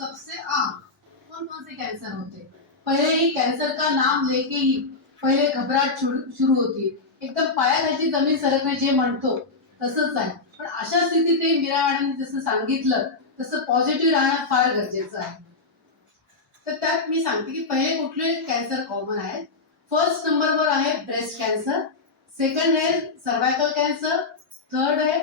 सबसे आम कौन कौन से कैंसर होते हैं? पहले ही कैंसर का नाम लेके ही पहिले घबराट सुरू होती, एकदम पायाखालची जमीन सरकणे जे म्हणतो तसंच आहे. पण अशा स्थितीत मीरा मॅडमने जसं सांगितलं तसं पॉझिटिव्ह राहणं फार गरजेचं आहे. तर त्यात मी सांगते की पहिले कुठले कॅन्सर कॉमन आहेत. फर्स्ट नंबरवर आहे ब्रेस्ट कॅन्सर, सेकंड आहे सर्वायकल कॅन्सर, थर्ड आहे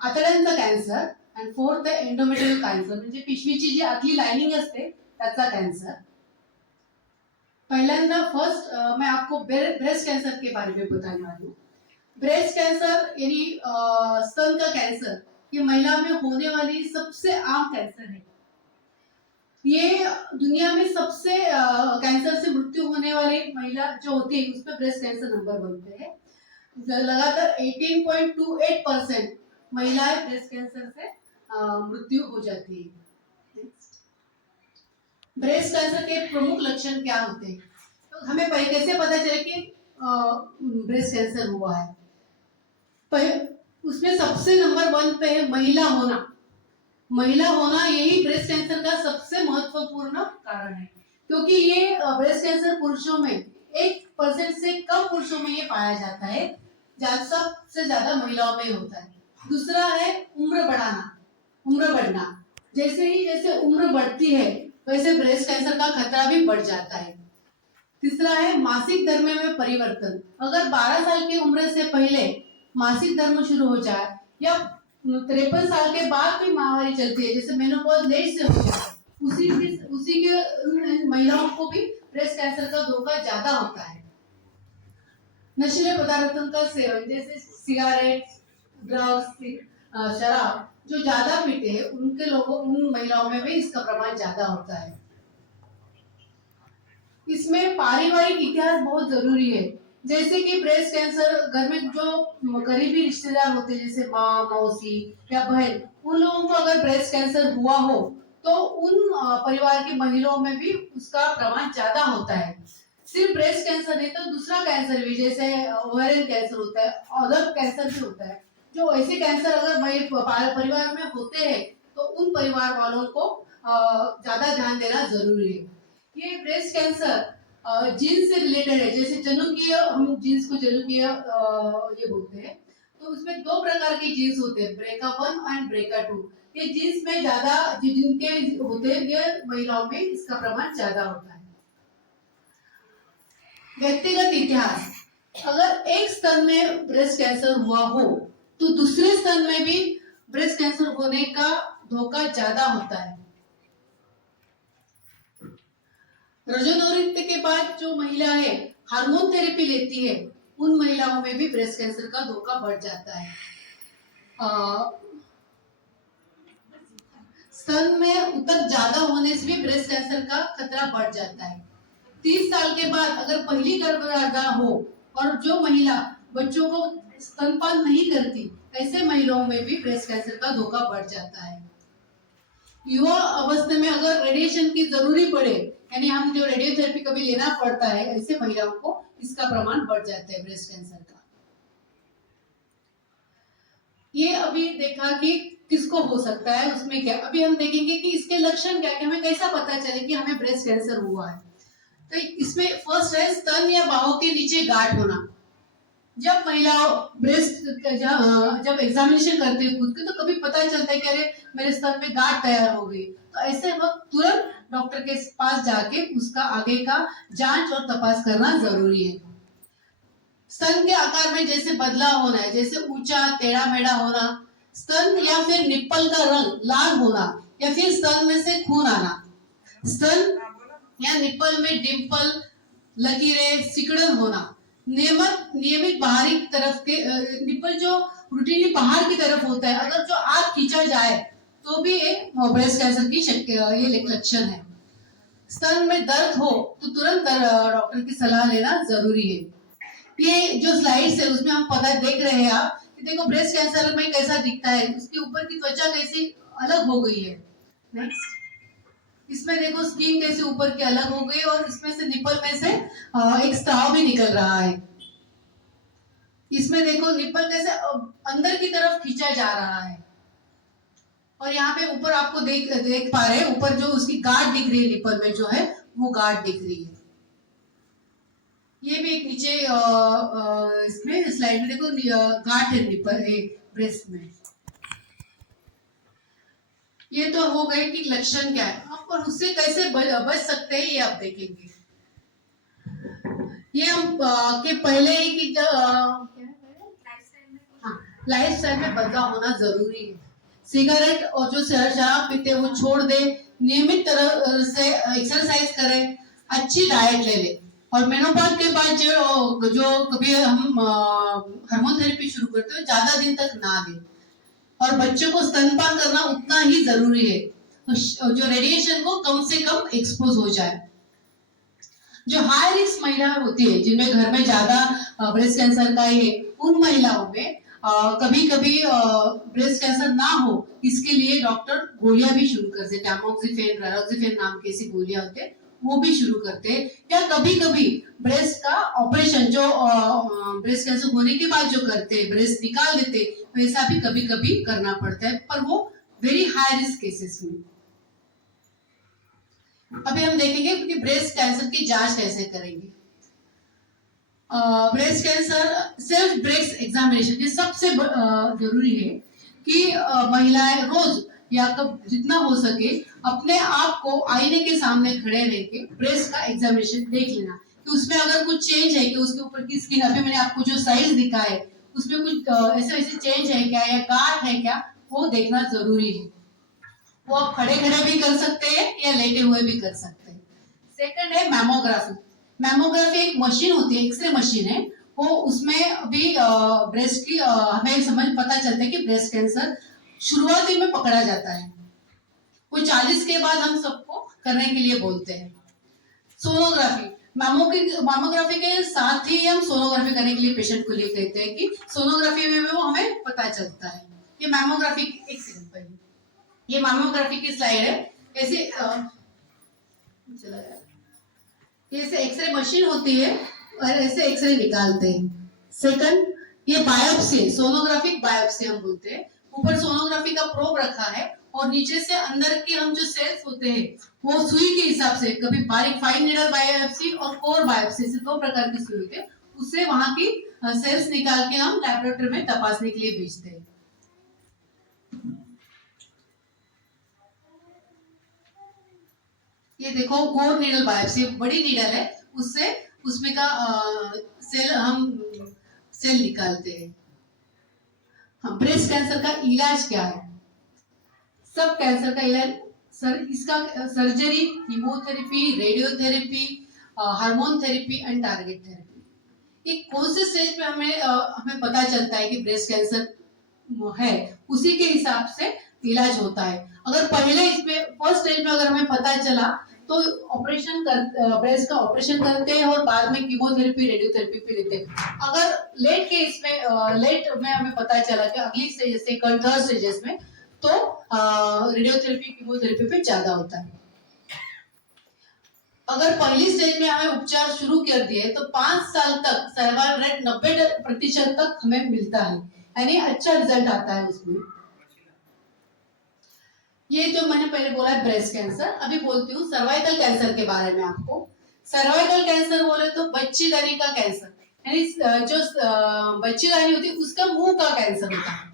आतड्यांचा कॅन्सर आणि फोर्थ है एंडोमेट्रियल कैंसर, म्हणजे पिशवीची जी आतली लाइनिंग असते त्याचा कैंसर. पहले फर्स्ट मैं आपको ब्रेस्ट कैंसर के बारे में बताने वाली हूँ. ब्रेस्ट कैंसर यानी स्तन का कैंसर ये महिला में होने वाली सबसे आम कैंसर है. ये दुनिया में सबसे कैंसर से मृत्यु होने वाली महिला जो होती है उसमें ब्रेस्ट कैंसर नंबर 1 पे है. लगातार 18.28% महिलाएं ब्रेस्ट कैंसर से मृत्यु हो जाती है. ब्रेस्ट कैंसर के प्रमुख लक्षण क्या होते हैं? तो हमें कैसे पता चले कि ब्रेस्ट कैंसर हुआ है? उसमें सबसे नंबर 1 पे है महिला होना. महिला होना यही ब्रेस्ट कैंसर का सबसे महत्वपूर्ण कारण है, क्योंकि ये ब्रेस्ट कैंसर पुरुषों में 1% से कम पुरुषों में ये पाया जाता है, सबसे ज्यादा महिलाओं में होता है. दूसरा है उम्र बढ़ना. जैसे उम्र बढ़ती है वैसे ब्रेस्ट कैंसर का खतरा भी बढ़ जाता है. तीसरा है मासिक धर्म में परिवर्तन. अगर 12 साल की उम्र से पहले मासिक धर्म शुरू हो जाए या 53 साल के बाद भी माहवारी चलती है, जैसे मेनोपॉज लेट से हो जाए, उसी के महिलाओं को भी ब्रेस्ट कैंसर का धोखा ज्यादा होता है. नशीले पदार्थों का सेवन जैसे सिगारेट, ड्रग्स, शराब जो ज्यादा पीते हैं उन महिलाओं में भी इसका प्रमाण ज्यादा होता है. इसमें पारिवारिक इतिहास बहुत जरूरी है. जैसे कि ब्रेस्ट कैंसर घर में जो करीबी रिश्तेदार होते हैं जैसे माँ, मौसी या बहन, उन लोगों को अगर ब्रेस्ट कैंसर हुआ हो तो उन परिवार की महिलाओं में भी उसका प्रमाण ज्यादा होता है. सिर्फ ब्रेस्ट कैंसर नहीं तो दूसरा कैंसर भी जैसे ओवेरियन कैंसर होता है, अदर कैंसर भी होता है. जो ऐसे कैंसर अगर परिवार में होते हैं तो उन परिवार वालों को ज्यादा ध्यान देना जरूरी है. ये ब्रेस्ट कैंसर जीन से रिलेटेड है. जैसे जनुकीय, हम जीन्स को जनुकीय ये बोलते हैं. तो उसमें 2 प्रकार के जीन्स होते हैं, BRCA1 एंड BRCA2. ये जीन्स में ज्यादा जिनके होते हैं ये महिलाओं में इसका प्रमाण ज्यादा होता है. व्यक्तिगत इतिहास. अगर एक स्तन में ब्रेस्ट कैंसर हुआ हो तो दूसरे स्तन में भी ब्रेस्ट कैंसर होने का धोखा ज्यादा होता है. रजोनौरित्य के बाद जो महिला है हार्मोन थेरेपी लेती है उन महिलाओं में भी ब्रेस्ट कैंसर का धोखा बढ़ जाता है. स्तन में ऊतक ज्यादा होने से भी ब्रेस्ट कैंसर का खतरा बढ़ जाता है. 30 साल के बाद अगर पहली गर्भधारणा हो और जो महिला बच्चों को स्तनपान नहीं करती ऐसे महिलाओं में भी ब्रेस्ट कैंसर का धोखा बढ़ जाता है. युवा अवस्था में अगर रेडिएशन की जरूरी पड़े यानी हम जो रेडियोथेरेपी कभी लेना पड़ता है ऐसे महिलाओं को इसका प्रमाण बढ़ जाता है ब्रेस्ट कैंसर का. ये अभी देखा कि किसको हो सकता है, उसमें क्या. अभी हम देखेंगे कि इसके लक्षण क्या है, हमें कैसा पता चले कि हमें ब्रेस्ट कैंसर हुआ है. तो इसमें फर्स्ट है स्तन या बाहों के नीचे गांठ होना. जब महिला ब्रेस्ट जब एग्जामिनेशन करते हैं खुद के तो कभी पता चलता है कि अरे मेरे स्तन में गांठ तैयार हो गई, तो ऐसे वक्त तुरंत डॉक्टर के पास जाके उसका आगे का जांच और तपास करना जरूरी है. स्तन के आकार में जैसे बदलाव होना है, जैसे ऊंचा टेढ़ा मेढ़ा होना, स्तन या फिर निप्पल का रंग लाल होना या फिर स्तन में से खून आना, स्तन या निप्पल में डिम्पल, लकीरें, सिकुड़न होना, नियमित बाहरी तरफ के निप्पल जो रूटीनली बाहर की तरफ होता है अगर जो आग खींचा जाए तो भी ब्रेस्ट कैंसर की ये लक्षण है. स्तन में दर्द हो तो तुरंत डॉक्टर की सलाह लेना जरूरी है. ये जो स्लाइड्स है उसमें हम पता देख रहे हैं आप कि देखो ब्रेस्ट कैंसर में कैसा दिखता है, उसके ऊपर की त्वचा कैसी अलग हो गई है. नेक्स्ट, इसमें देखो स्किन कैसे ऊपर की अलग हो गई और इसमें से निप्पल में से एक स्त्राव भी निकल रहा है. इसमें देखो निप्पल कैसे अंदर की तरफ खींचा जा रहा है. और यहाँ पे ऊपर आपको देख पा रहे हैं, ऊपर जो उसकी गांठ दिख रही है निपल में जो है वो गांठ दिख रही है। ये भी एक नीचे इसमें स्लाइड में देखो गांठ है निपल है ब्रेस्ट में। ये तो हो गए कि लक्षण क्या है, आप और उससे कैसे बच सकते हैं ये आप देखेंगे। ये हम के पहले ही कि लाइफ स्टाइल में बदलाव होना जरूरी है। सिगरेट और जो शराब पीते वो छोड़ दे, नियमित तरह से एक्सरसाइज करें, अच्छी डाइट ले ले, और मेनोपॉज के बाद जो कभी हम हार्मोन थेरेपी शुरू करते हैं ज्यादा दिन तक ना दे, और बच्चों को स्तनपान करना उतना ही जरूरी है, तो जो रेडिएशन को कम से कम एक्सपोज हो जाए। जो हाई रिस्क महिला होती है जिनमें घर में ज्यादा ब्रेस्ट कैंसर का है, उन महिलाओं में कभी कभी ब्रेस्ट कैंसर ना हो इसके लिए डॉक्टर गोलियां भी शुरू करते हैं, टैमोक्सिफेन, रारोक्सिफेन नाम की ऐसी गोलियां होते हैं वो भी शुरू करते हैं। या कभी कभी ब्रेस्ट का ऑपरेशन जो ब्रेस्ट कैंसर होने के बाद जो करते हैं, ब्रेस्ट निकाल देते, वैसा भी कभी कभी करना पड़ता है, पर वो वेरी हाई रिस्क केसेस में। अभी हम देखेंगे कि ब्रेस्ट कैंसर की जांच कैसे करेंगे। Breast cancer self breast examination ये सबसे जरूरी है कि महिलाएं रोज या कब जितना हो सके अपने आप को आईने के सामने खड़े रह के ब्रेस्ट का एग्जामिनेशन देख लेना कि उसमें अगर कुछ चेंज है कि उसके ऊपर की स्किन, अभी मैंने आपको जो साइज दिखा है उसमें कुछ ऐसे वैसे चेंज है क्या या गांठ है क्या, वो देखना जरूरी है। वो आप खड़े खड़े भी कर सकते हैं या लेटे हुए भी कर सकते हैं। सेकंड है मैमोग्राफी। मैमोग्राफी एक मशीन होती है, एक्सरे मशीन है, वो उसमें अभी ब्रेस्ट की हमें समझ पता चलता है कि ब्रेस्ट कैंसर शुरुआती में पकड़ा जाता है, वो 40 के बाद हम सबको करने के लिए बोलते हैं। सोनोग्राफी, मैमोग्राफी के साथ ही हम सोनोग्राफी करने के लिए पेशेंट को लिए कहते हैं कि सोनोग्राफी में वो हमें पता चलता है। ये मैमोग्राफी, एक सेकंड पहले, ये मैमोग्राफी की स्लाइड है। ऐसे ऐसे एक्सरे मशीन होती है और ऐसे एक्सरे निकालते हैं। सेकंड, ये बायोप्सी, सोनोग्राफिक बायोप्सी हम बोलते हैं। ऊपर सोनोग्राफी का प्रोब रखा है और नीचे से अंदर के हम जो सेल्स होते हैं वो सुई के हिसाब से, कभी बारीक फाइन नीडल बायोप्सी और कोर बायोप्सी से दो प्रकार की सुई होती है, उससे वहां की सेल्स निकाल के हम लैबोरेटरी में तपासने के लिए भेजते हैं। ये देखो कोर नीडल बायोप्सी, बड़ी नीडल है, उससे उसमें का सेल हम सेल निकालते हैं। हाँ, ब्रेस्ट कैंसर का इलाज क्या है? सब कैंसर का इलाज सर इसका surgery, chemotherapy, radiotherapy, hormone therapy and target therapy. ये कौन से स्टेज पे हमें पता चलता है कि ब्रेस्ट कैंसर है, उसी के हिसाब से इलाज होता है। अगर पहले इसमें फर्स्ट स्टेज में अगर हमें पता चला तो ऑपरेशन ब्रेस्ट का ऑपरेशन करते हैं और बाद में कीमोथेरेपी, रेडियोथेरेपी पे लेते हैं। अगर लेट के इसमें लेट में हमें पता चला कि अगली स्टेज से थर्ड स्टेजेस में, तो रेडियोथेरेपी, कीमोथेरेपी पे ज्यादा होता है। अगर पहली स्टेज में हमें उपचार शुरू कर दिए तो 5 साल तक सर्वाइवल रेट 90% तक हमें मिलता है, यानी अच्छा रिजल्ट आता है उसमें। ये जो मैंने पहले बोला है ब्रेस्ट कैंसर, अभी बोलती हूँ सर्वाइकल कैंसर के बारे में आपको। सर्वाइकल कैंसर बोले तो बच्चेदानी का कैंसर, यानी जो बच्चेदानी होती है उसका मुंह का कैंसर होता है।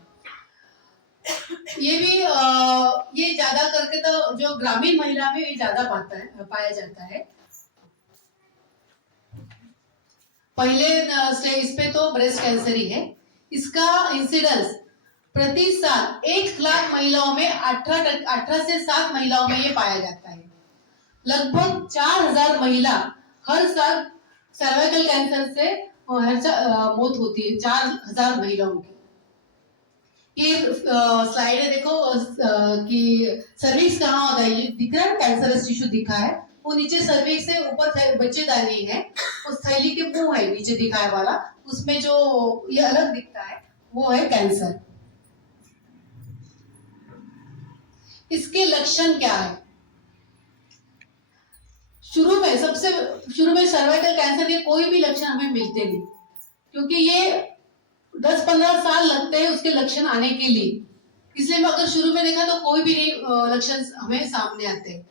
ये भी ये ज्यादा करके तो जो ग्रामीण महिला में ये ज्यादा पाया जाता है। पहले स्टेज पे तो ब्रेस्ट कैंसर ही है। इसका इंसिडेंस प्रति साल 1 लाख महिलाओं में 18 से 7 महिलाओं में ये पाया जाता है। लगभग 4000 महिला हर साल सर्वाइकल कैंसर से मौत होती है, 4000 महिलाओं की। ये स्लाइड है, देखो कि सर्विक्स कहाँ होता है, ये दिख रहा है, कैंसरस टिश्यू दिखा है, वो नीचे सर्विक्स से ऊपर बच्चेदानी है, उस थैली के मुंह है नीचे दिखाए वाला, उसमें जो ये अलग दिखता है वो है कैंसर। इसके लक्षण क्या है? सबसे शुरू में सर्वाइकल कैंसर के कोई भी लक्षण हमें मिलते नहीं, क्योंकि ये 10-15 साल लगते हैं उसके लक्षण आने के लिए। इसलिए मैं अगर शुरू में देखा तो कोई भी नहीं लक्षण हमें सामने आते।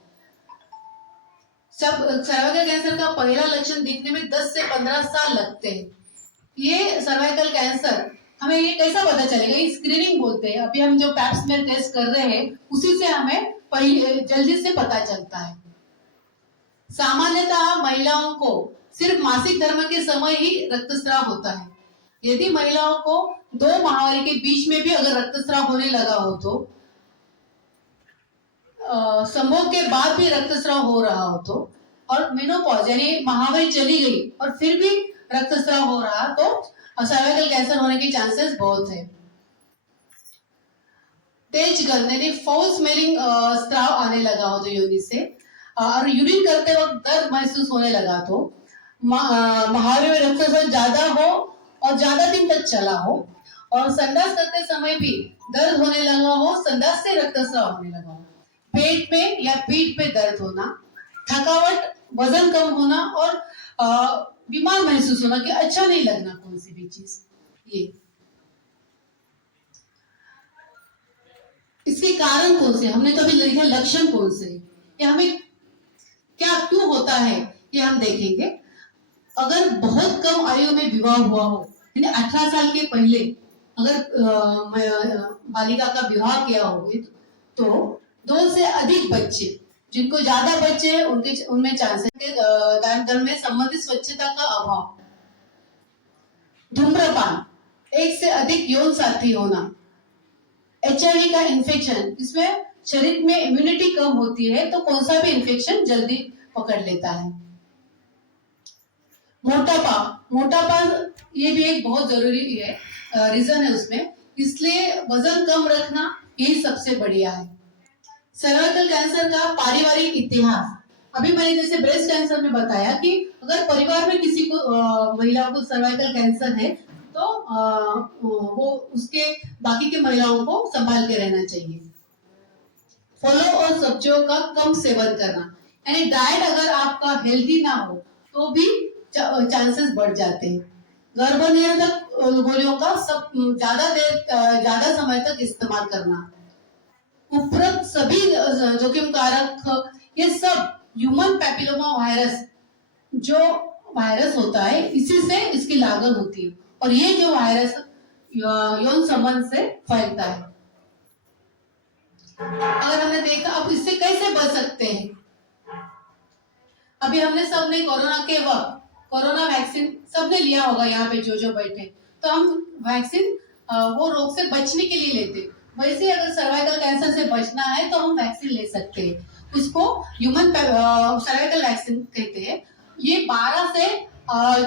सब सर्वाइकल कैंसर का पहला लक्षण दिखने में 10 से 15 साल लगते हैं। ये सर्वाइकल कैंसर हमें ये कैसा पता चलेगा? ये स्क्रीनिंग बोलते हैं। अभी हम जो पैप स्मेयर टेस्ट कर रहे हैं उसी से हमें जल्दी से पता चलता है। सामान्यतः महिलाओं को सिर्फ मासिक धर्म के समय ही रक्तस्राव होता है। यदि महिलाओं को 2 माहवारी के बीच में भी अगर रक्तस्राव होने लगा हो तो संभोग के बाद भी रक्तस्राव हो रहा हो तो, और मेनोपॉज यानी माहवारी चली गई और फिर भी रक्तस्राव हो रहा तो सर्वाइकल कैंसर होने के चांसेस बहुत है। तेज गंध यानी फाउल स्मेलिंग स्राव आने लगा हो तो योनि से, और यूरिन करते वक्त दर्द महसूस होने लगा तो, महावरी में रक्तस्राव ज्यादा हो और ज्यादा दिन तक चला हो, और संडास करते समय भी दर्द होने लगा हो, संडास से रक्तस्राव होने लगा हो, पेट में या पीठ पे दर्द होना, थकावट, वजन कम होना और बीमार महसूस होना कि अच्छा नहीं लगना कौन सी भी चीज। ये इसके कारण कौन से, हमने तो अभी देखे लक्षण कौन से, ये हमें क्या क्यों होता है ये हम देखेंगे। अगर बहुत कम आयु में विवाह हुआ हो, यानी 18 साल के पहले अगर बालिका का विवाह किया हो तो 2 से अधिक बच्चे, जिनको ज्यादा बच्चे हैं उनमें चांसेस दान में संबंधित स्वच्छता का अभाव, धूम्रपान, 1 से अधिक यौन साथी होना, HIV का इन्फेक्शन, इसमें शरीर में इम्यूनिटी कम होती है तो कौन सा भी इन्फेक्शन जल्दी पकड़ लेता है। मोटापा ये भी एक बहुत जरूरी है, रीजन है उसमें, इसलिए वजन कम रखना यही सबसे बढ़िया है। सर्वाइकल कैंसर का पारिवारिक इतिहास, अभी मैंने जैसे ब्रेस्ट कैंसर में बताया कि अगर परिवार में किसी को महिला को सर्वाइकल कैंसर है तो वो उसके बाकी के महिलाओं को संभाल के रहना चाहिए। फलों और सब्जियों का कम सेवन करना, यानी डाइट अगर आपका हेल्दी ना हो तो भी चांसेस बढ़ जाते हैं। गर्भनिरोधक गोलियों का ज्यादा समय तक इस्तेमाल करना, उपरोक्त सभी जोखिम कारक, ये सब ह्यूमन पैपिलोमा वायरस जो वायरस होता है इसी से इसकी लागत होती है, और ये जो वायरस यौन संबंध से फैलता है। अगर हमने देखा अब इससे कैसे बच सकते हैं, अभी हमने सबने कोरोना के वक्त कोरोना वैक्सीन सबने लिया होगा यहाँ पे जो बैठे, तो हम वैक्सीन वो रोग से बचने के लिए लेते। वैसे अगर सर्वाइकल कैंसर से बचना है तो हम वैक्सीन ले सकते हैं, उसको ह्यूमन सर्वाइकल वैक्सीन कहते हैं। ये 12 से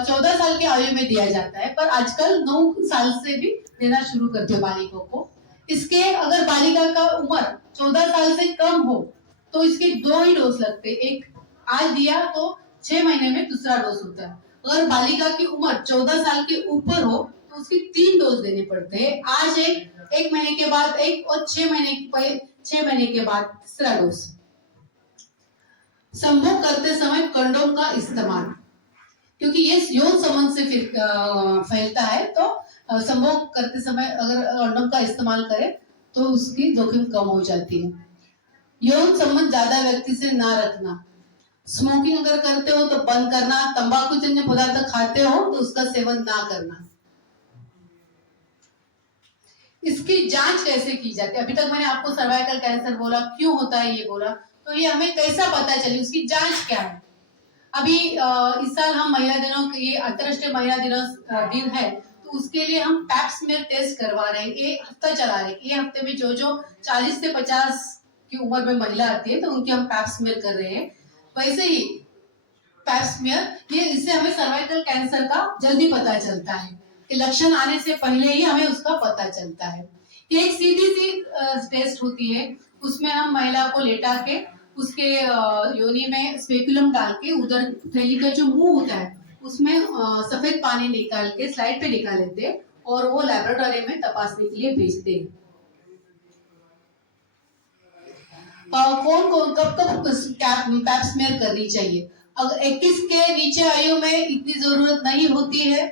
14 साल की आयु में दिया जाता है, पर आजकल 9 साल से भी देना शुरू करते हैं बालिकों को। इसके अगर बालिका का उम्र 14 साल से कम हो तो इसके 2 ही डोज लगते, एक आज दिया तो 6 महीने में दूसरा डोज होता है। अगर बालिका की उम्र 14 साल के ऊपर हो तो उसकी 3 डोज देने पड़ते हैं, आज एक महीने के बाद एक, और 6 महीने के बाद तीसरा डोज। संभोग करते समय कंडोम का इस्तेमाल, क्योंकि ये यौन संबंध से फिर फैलता है, तो संभोग करते समय अगर कंडोम का इस्तेमाल करें तो उसकी जोखिम कम हो जाती है। यौन संबंध ज्यादा व्यक्ति से ना रखना, स्मोकिंग अगर करते हो तो बंद करना, तंबाकू जन्य पदार्थ खाते हो तो उसका सेवन ना करना। इसकी जांच कैसे की जाती है, अभी तक मैंने आपको सर्वाइकल कैंसर बोला, क्यों होता है ये बोला, तो ये हमें कैसा पता चले, उसकी जांच क्या है। अभी इस साल हम महिला दिनों के, ये अंतर्राष्ट्रीय महिला दिन है, तो उसके लिए हम पैप स्मेयर टेस्ट करवा रहे हैं, ये हफ्ता चला रहे हैं। ये हफ्ते में जो 40 से 50 की उम्र में महिला आती है तो उनके हम पैप स्मेयर कर रहे हैं। वैसे ही पैप स्मेयर, ये इससे हमें सर्वाइकल कैंसर का जल्दी पता चलता है कि लक्षण आने से पहले ही हमें उसका पता चलता है। ये एक सीधी सी टेस्ट होती है, उसमें हम महिला को लेटा के उसके योनि में स्पेकुलम डाल के उधर थैली का जो मुंह होता है उसमें सफेद पानी निकाल के स्लाइड पे निकाल लेते हैं और वो लैबोरेटरी में तपासने के लिए भेजते हैं। कौन कब पैप स्मेयर करनी चाहिए, अगर 21 के नीचे आयु में इतनी जरूरत नहीं होती है।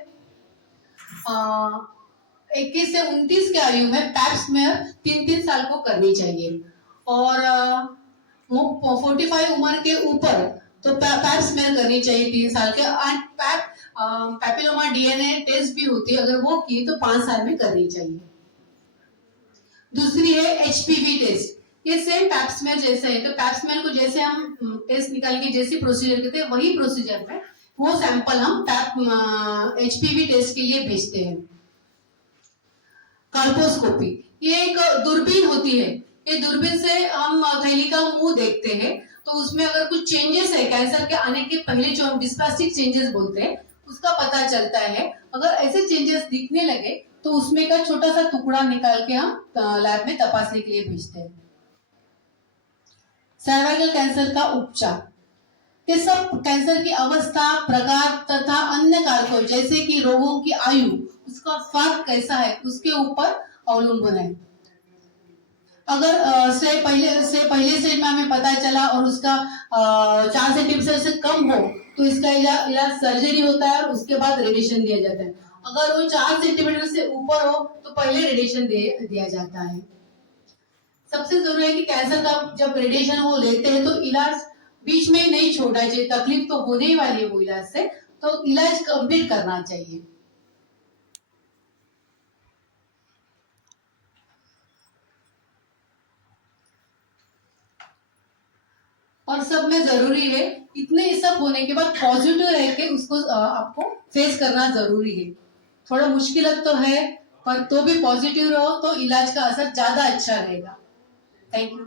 21 से 29 के आयु में पैप स्मेयर 3-3 साल को करनी चाहिए। और 45 उम्र के ऊपर तो पैप स्मेयर करनी चाहिए 3 साल के। एंड पैपिलोमा डीएनए टेस्ट भी होती है, अगर वो की तो 5 साल में करनी चाहिए। दूसरी है एचपीवी टेस्ट, ये सेम पैप स्मेयर जैसा है। तो पैप स्मेयर को जैसे हम टेस्ट निकालेंगे, जैसी प्रोसीजर करते हैं, वही प्रोसीजर में वो सैंपल हम पैप एचपीवी टेस्ट के लिए भेजते हैं। कार्पोस्कोपी, ये एक दूरबीन होती है। ये दूरबीन से हम थैली का मुंह देखते हैं, तो उसमें अगर कुछ चेंजेस है कैंसर के आने के पहले, जो हम डिस्प्लास्टिक चेंजेस बोलते हैं, उसका पता चलता है। अगर ऐसे चेंजेस दिखने लगे तो उसमें का छोटा सा टुकड़ा निकाल के हम लैब में तपासने के लिए भेजते हैं। सर्वाइकल कैंसर का उपचार, ये सब कैंसर की अवस्था, प्रकार तथा अन्य कारकों जैसे कि रोगों की आयु, उसका फर्क कैसा है, उसके ऊपर अवलंबन है। अगर पहले स्टेज में हमें पता चला और उसका 4 सेंटीमीटर से कम हो तो इसका इलाज सर्जरी होता है और उसके बाद रेडिएशन दिया जाता है। अगर वो 4 सेंटीमीटर से ऊपर हो तो पहले रेडिएशन दिया जाता है। सबसे जरूरी है कि कैंसर का जब रेडिएशन वो लेते हैं तो इलाज बीच में नहीं छोड़ना चाहिए। तकलीफ तो होने ही वाली है वो इलाज से, तो इलाज कंप्लीट करना चाहिए। और सब में जरूरी है, इतने सब होने के बाद पॉजिटिव रह के उसको आपको फेस करना जरूरी है। थोड़ा मुश्किल तो है, पर तो भी पॉजिटिव रहो तो इलाज का असर ज्यादा अच्छा रहेगा। Thank you.